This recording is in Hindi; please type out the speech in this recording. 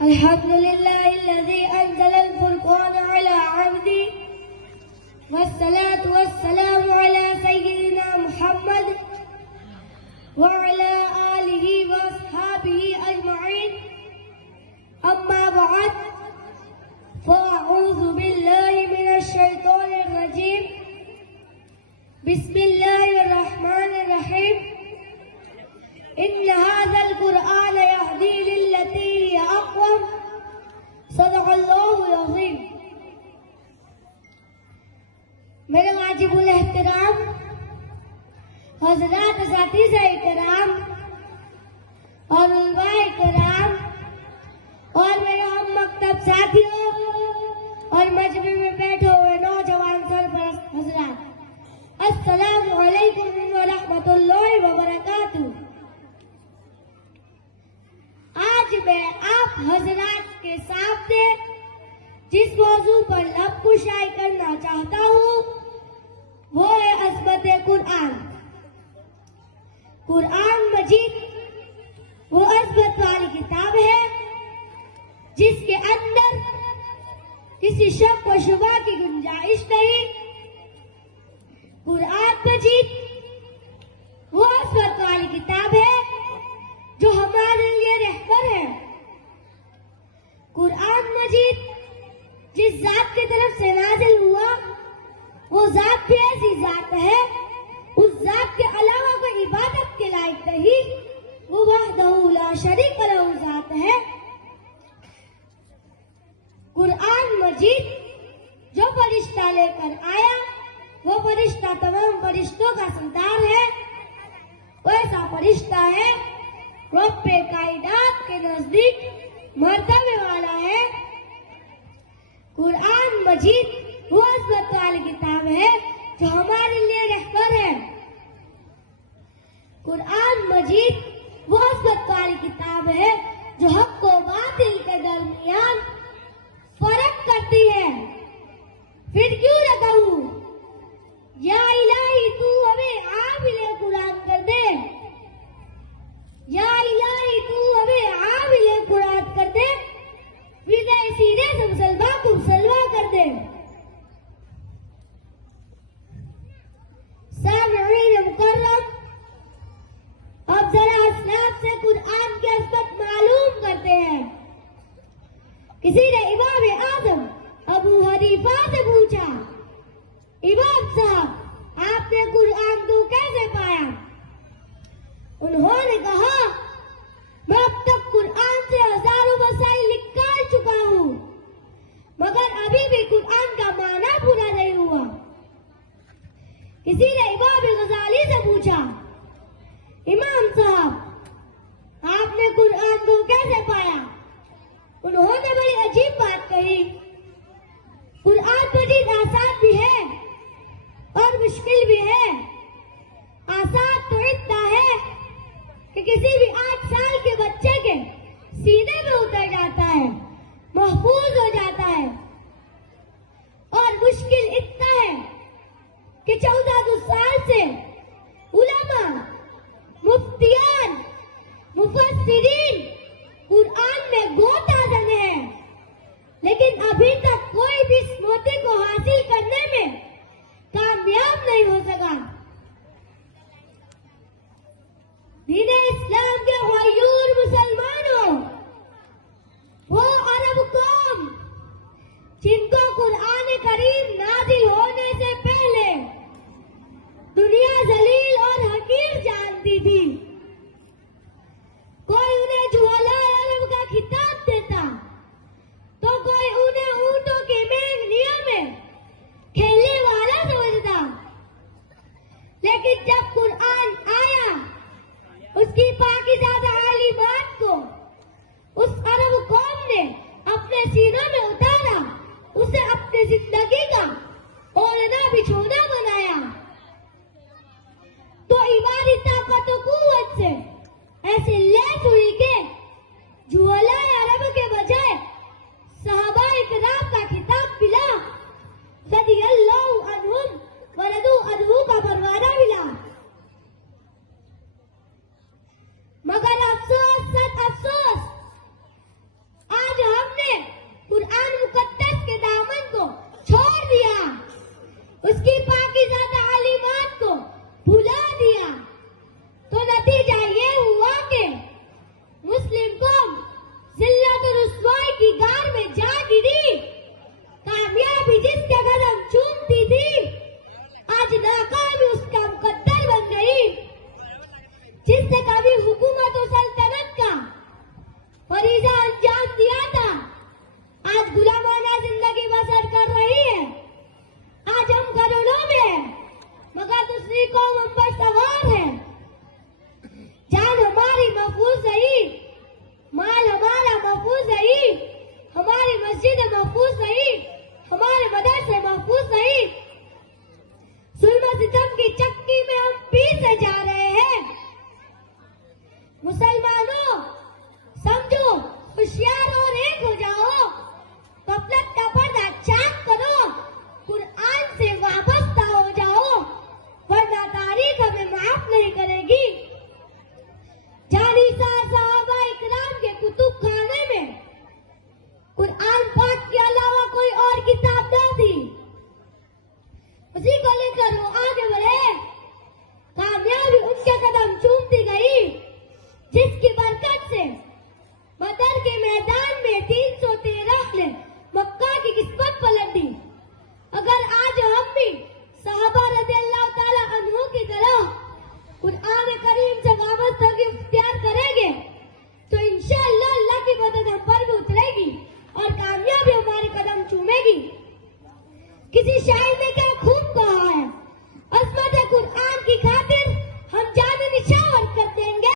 अल्हम्दुलिल्लाहिल्लज़ी अंज़लल फ़ुरक़ान अला अब्दी वस्सलातु वस्सलामु अला सय्यिदिना मुहम्मद व अला आलिहि व अस्हाबिहि अजमईन। अम्मा बअद फ़अऊज़ु बिल्लाहि मिनश शैतानिर रजीम। बिस्मिल्लाहिर रहमानिर रहीम। इन्न हाज़ल क़ुरआन यहदी लिल्लती हिय अक़वम। सदक़ल्लाहुल अज़ीम। मेरे वाजिबुल एहतराम हज़रात असातिज़ा इकराम और उलमाए इकराम और मेरे हम मकतब साथियों और मजमे में बैठे हुए नौजवान सरपरस्त हज़रात, अस्सलामु अलैकुम व रहमतुल्लाहि व बरकातुहू। आज मैं आप हज़रात के सामने जिस मौजू पर लबकुशाई करना चाहता हूँ वो है अज़मत कुरआन। कुरआन मजीद वो अज़मत वाली किताब है जिसके अंदर किसी शक व शुबा की गुंजाइश नहीं। कुरआन मजीद वो अज़मत वाली किताब है जो हमारे लिए रहबर है। कुरआन मजीद जिस जात की तरफ से नाजिल हुआ वो जात भी ऐसी जात है, उस जात के अलावा कोई इबादत के लायक नहीं, वो वहदहू ला शरीक लहू जात है। कुरआन मजीद जो फरिश्ता लेकर आया वो फरिश्ता तमाम फरिश्तों का सरदार है। वो ऐसा फरिश्ता है रब्बे कायनात के नजदीक मर्तबे वाला है। कुरआन मजीद वो अज़मत वाली किताब है जो हमारे लिए रहबर है। कुरआन मजीद वो अज़मत वाली किताब है जो हक व बातिल के दरमियान फर्क करती है। फिर क्यों न कहूं या इलाही तू हमें आमिले कुरान कर दे, या इलाही तू हमें आमिले कुरान कर दे, विजय सीने से मुसलमान को मुसलमान कर दे। सामईन मुकर्रम, अब जरा इस्लाम से कुरआन की अज़मत मालूम करते हैं। किसी ने इमाम आज़म अबू हनीफा से पूछा, इमाम साहब आपने कुरआन को कैसे पाया? उन्होंने कहा, मैं अब तक कुरआन से हजारों मसाइल निकाल चुका हूँ मगर अभी भी कुरआन का माना पूरा नहीं हुआ। किसी ने इमाम गज़ाली से पूछा, इमाम साहब आपने कुरआन को कैसे पाया? उन्होंने बड़ी अजीब बात कही, कुरआन मजीद आसान भी है और मुश्किल भी है। आसान तो इतना है कि किसी भी 8 साल के बच्चे के सीने में उतर जाता है, महफूज हो जाता है। और मुश्किल इतना है कि 14 साल से उलमा, मुफ्तियान, मुफस्सिरीन कुरआन में गोता जमे हैं होशियार